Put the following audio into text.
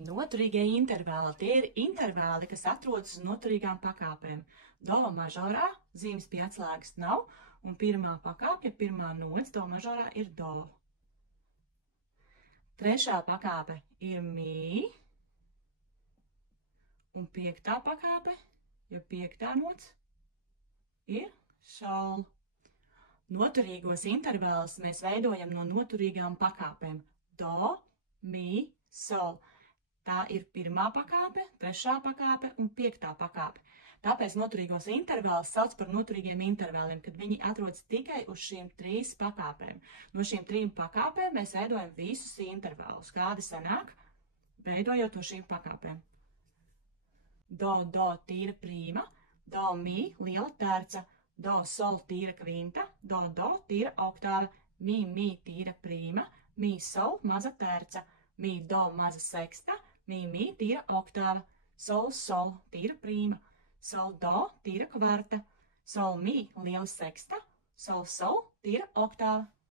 Noturīgie intervāli. Tie ir intervāli, kas atrodas uz noturīgām pakāpēm. Do mažorā zīmes pie atslēgas nav, un pirmā pakāpja, pirmā nots do mažorā ir do. Trešā pakāpe ir mī, un piektā pakāpe, jo piektā nots ir sol. Noturīgos intervālus mēs veidojam no noturīgām pakāpēm. Do, mī, sol. Tā ir pirmā pakāpe, trešā pakāpe un piektā pakāpe. Tāpēc noturīgos intervālus sauc par noturīgiem intervāliem, kad viņi atrodas tikai uz šīm 3 pakāpēm. No šīm 3 pakāpēm mēs veidojam visus intervālus. Kādi sanāk? Veidojot no šīm pakāpēm. Do, do, tīra prīma, do, mī, liela terca, do, sol, tīra kvinta, do, tīra oktāva, mī, tīra prīma, mī, sol, maza terca, mī, do, maza seksta, mī, tīra oktāva, sol, tīra prīma, sol, do, tīra kvarta, sol, mī, liela seksta, sol, tīra oktāva.